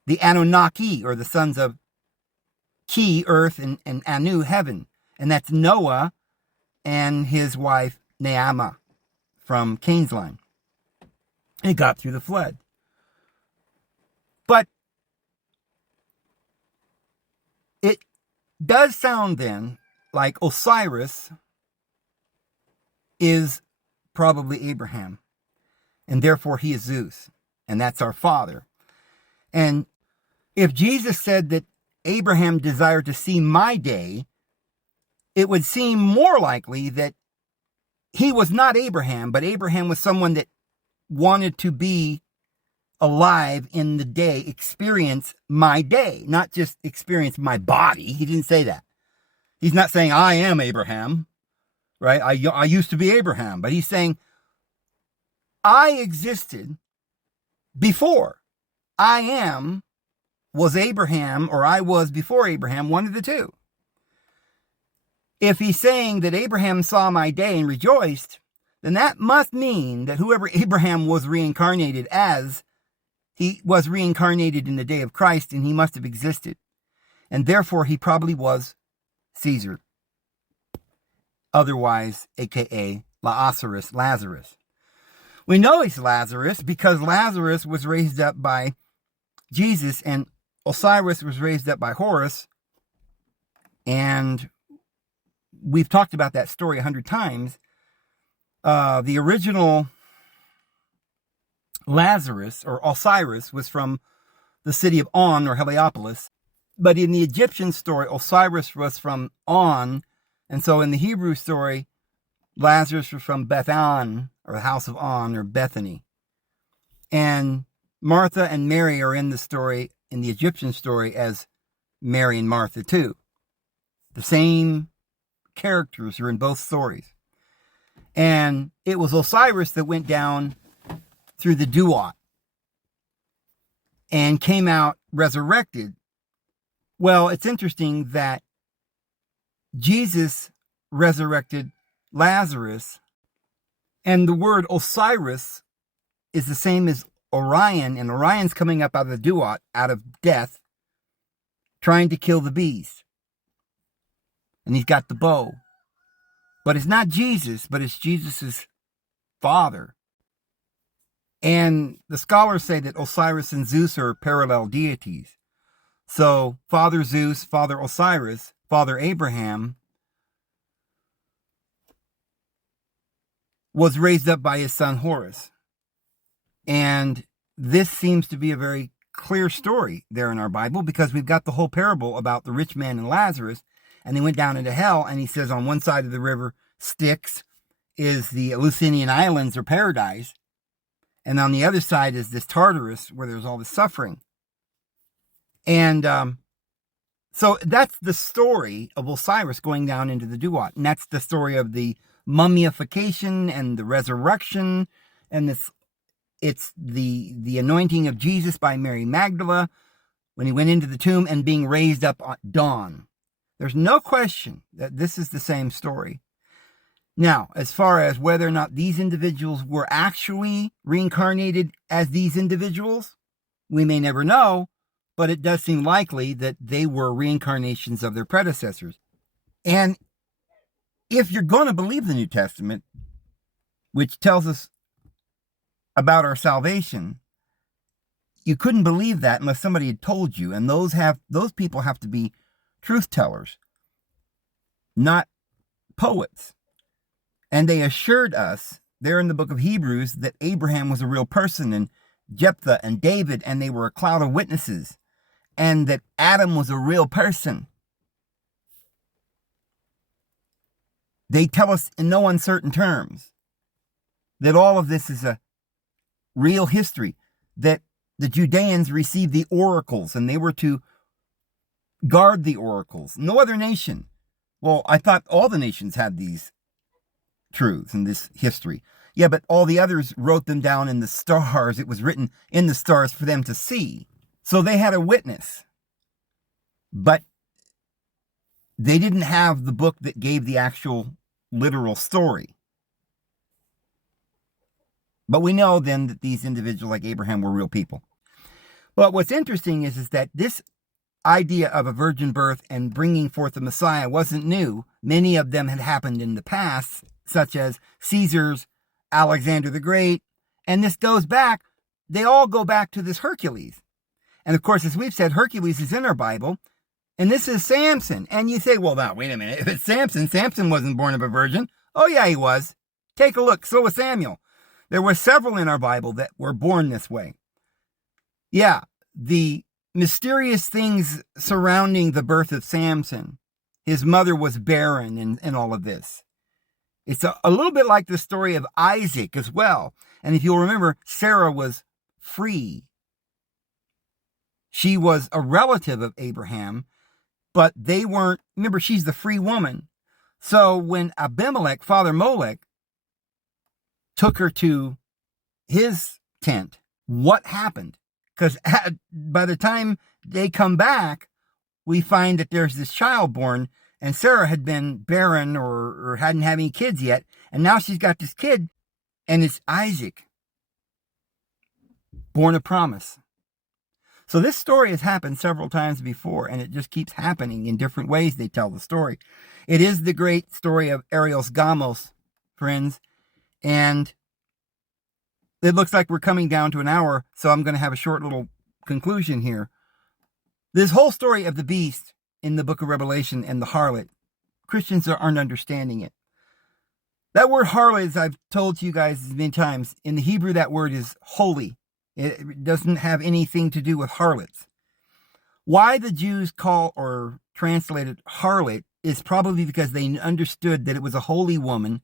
the Anunnaki, or the sons of Ki, earth, and Anu, heaven. And that's Noah and his wife, Naamah, from Cain's line. It got through the flood. But it does sound then like Osiris is probably Abraham, and therefore he is Zeus, and that's our father. And if Jesus said that Abraham desired to see my day, it would seem more likely that he was not Abraham, but Abraham was someone that wanted to be alive in the day, experience my day, not just experience my body. He didn't say that. He's not saying, I am Abraham, right? I used to be Abraham, but he's saying, I existed before. I was Abraham, or I was before Abraham, one of the two. If he's saying that Abraham saw my day and rejoiced, then that must mean that whoever Abraham was reincarnated as, he was reincarnated in the day of Christ, and he must have existed. And therefore, he probably was Caesar. Otherwise, a.k.a. Lazarus. We know he's Lazarus because Lazarus was raised up by Jesus and Osiris was raised up by Horus. And we've talked about that story 100 times. The original Lazarus or Osiris was from the city of On or Heliopolis. But in the Egyptian story, Osiris was from On. And so in the Hebrew story, Lazarus was from Beth-An, or the house of On, or Bethany. And Martha and Mary are in the story, in the Egyptian story, as Mary and Martha too. The same characters are in both stories. And it was Osiris that went down through the Duat and came out resurrected. Well, it's interesting that Jesus resurrected Lazarus, and the word Osiris is the same as Orion, and Orion's coming up out of the Duat, out of death, trying to kill the beast. And he's got the bow. But it's not Jesus, but it's Jesus's father. And the scholars say that Osiris and Zeus are parallel deities. So Father Zeus, Father Osiris, Father Abraham was raised up by his son Horus. And this seems to be a very clear story there in our Bible, because we've got the whole parable about the rich man and Lazarus, and they went down into hell, and he says on one side of the river Styx is the Eleusinian Islands or paradise, and on the other side is this Tartarus where there's all this suffering. And so that's the story of Osiris going down into the Duat, and that's the story of the mummification and the resurrection, and it's the anointing of Jesus by Mary Magdalene when he went into the tomb and being raised up at dawn. There's no question that this is the same story. Now, as far as whether or not these individuals were actually reincarnated as these individuals, we may never know, but it does seem likely that they were reincarnations of their predecessors. And if you're going to believe the New Testament, which tells us about our salvation, you couldn't believe that unless somebody had told you. And those people have to be truth tellers, not poets. And they assured us there in the book of Hebrews that Abraham was a real person, and Jephthah and David, and they were a cloud of witnesses, and that Adam was a real person. They tell us in no uncertain terms that all of this is a real history, that the Judeans received the oracles and they were to guard the oracles. No other nation. Well, I thought all the nations had these truths and this history. Yeah, but all the others wrote them down in the stars. It was written in the stars for them to see. So they had a witness. But they didn't have the book that gave the actual literal story. But we know then that these individuals like Abraham were real people. But what's interesting is that this idea of a virgin birth and bringing forth the Messiah wasn't new. Many of them had happened in the past, such as Caesar's, Alexander the Great. And this goes back, they all go back to this Hercules. And of course, as we've said, Hercules is in our Bible. And this is Samson. And you say, well, now, wait a minute. If it's Samson, Samson wasn't born of a virgin. Oh, yeah, he was. Take a look. So was Samuel. There were several in our Bible that were born this way. Yeah, the mysterious things surrounding the birth of Samson. His mother was barren and all of this. It's a little bit like the story of Isaac as well. And if you'll remember, Sarah was free. She was a relative of Abraham, but they weren't. Remember, she's the free woman. So when Abimelech, Father Molech, took her to his tent, what happened? Because by the time they come back, we find that there's this child born, and Sarah had been barren or hadn't had any kids yet, and now she's got this kid, and it's Isaac, born of promise. So this story has happened several times before, and it just keeps happening in different ways. They tell the story. It is the great story of Arios Gamos, friends. And it looks like we're coming down to an hour, so I'm going to have a short little conclusion here. This whole story of the beast in the book of Revelation and the harlot, Christians aren't understanding it. That word harlot, as I've told you guys many times, in the Hebrew that word is holy. It doesn't have anything to do with harlots. Why the Jews call or translated harlot is probably because they understood that it was a holy woman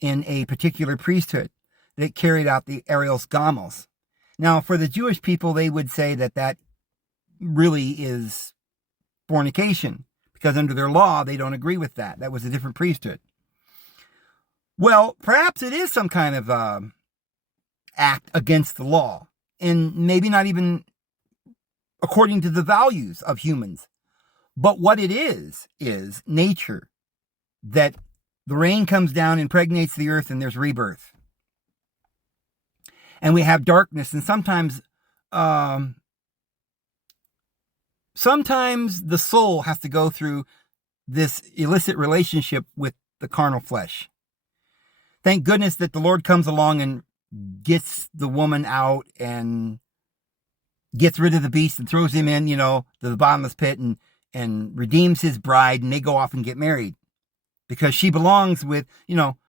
in a particular priesthood that carried out the Arios Gamos. Now, for the Jewish people, they would say that that really is fornication, because under their law, they don't agree with that. That was a different priesthood. Well, perhaps it is some kind of act against the law, and maybe not even according to the values of humans. But what it is nature, that the rain comes down, impregnates the earth, and there's rebirth. And we have darkness, and sometimes the soul has to go through this illicit relationship with the carnal flesh. Thank goodness that the Lord comes along and gets the woman out and gets rid of the beast and throws him in, to the bottomless pit and redeems his bride, and they go off and get married. Because she belongs with,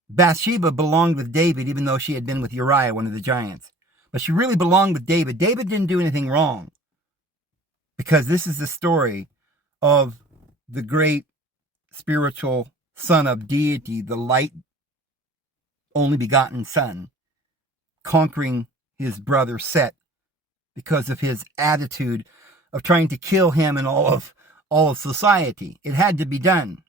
Bathsheba belonged with David, even though she had been with Uriah, one of the giants. But she really belonged with David. David didn't do anything wrong. Because this is the story of the great spiritual son of deity, the light only begotten son, conquering his brother Set because of his attitude of trying to kill him and all of society. It had to be done.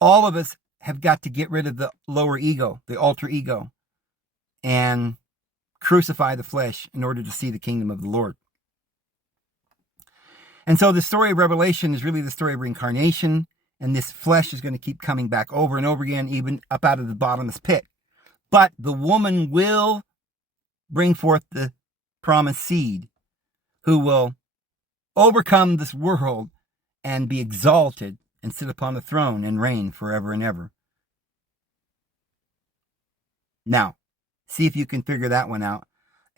All of us have got to get rid of the lower ego, the alter ego, and crucify the flesh in order to see the kingdom of the Lord. And so the story of Revelation is really the story of reincarnation, and this flesh is going to keep coming back over and over again, even up out of the bottomless pit. But the woman will bring forth the promised seed, who will overcome this world and be exalted and sit upon the throne and reign forever and ever. Now, see if you can figure that one out,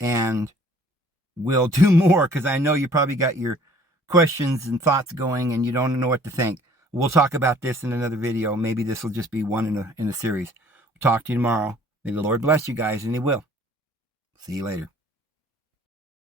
and we'll do more, because I know you probably got your questions and thoughts going and you don't know what to think. We'll talk about this in another video. Maybe this will just be one in a series. Talk to you tomorrow. May the Lord bless you guys, and He will. See you later.